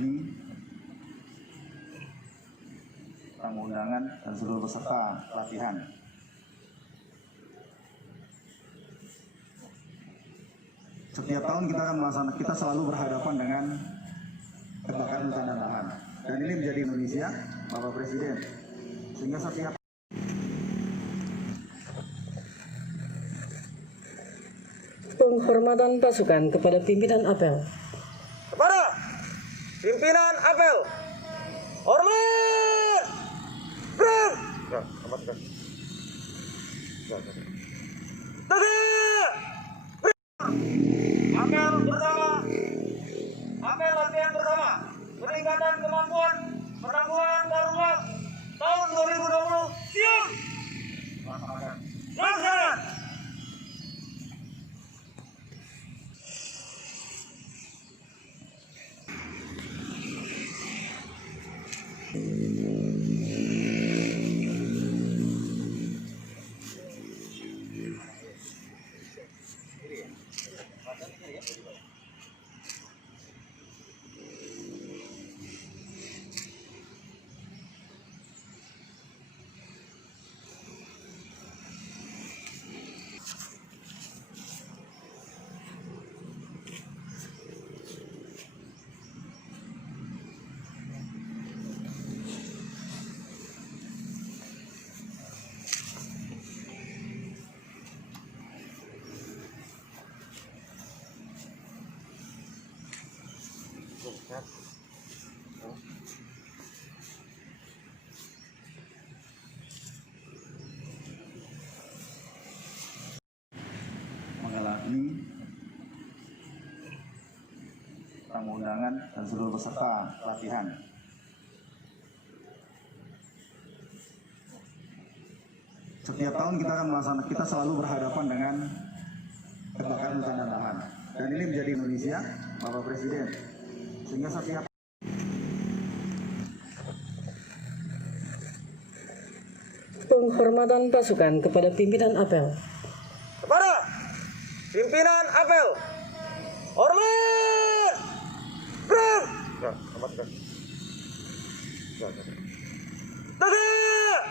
ini tamu undangan dan seluruh peserta pelatihan. Setiap tahun kita selalu berhadapan dengan kebakaran hutan dan lahan. Dan ini menjadi Indonesia, Bapak Presiden. Sehingga setiap penghormatan pasukan kepada pimpinan apel. Kepada pimpinan apel, hormat! Gerak! Amatkan. Apel bersama. Apel latihan bersama. Peningkatan kemampuan penanggulangan darurat tahun 2020. Siap. Laksanakan. mengalami tamu undangan dan seluruh peserta pelatihan. Setiap tahun kita selalu berhadapan dengan kebakaran hutan dan lahan. Dan ini menjadi Indonesia, Bapak Presiden. Sehingga setiap Penghormatan pasukan kepada pimpinan apel. Kepada pimpinan apel, hormat! Gerak! Amatkan. Tegak!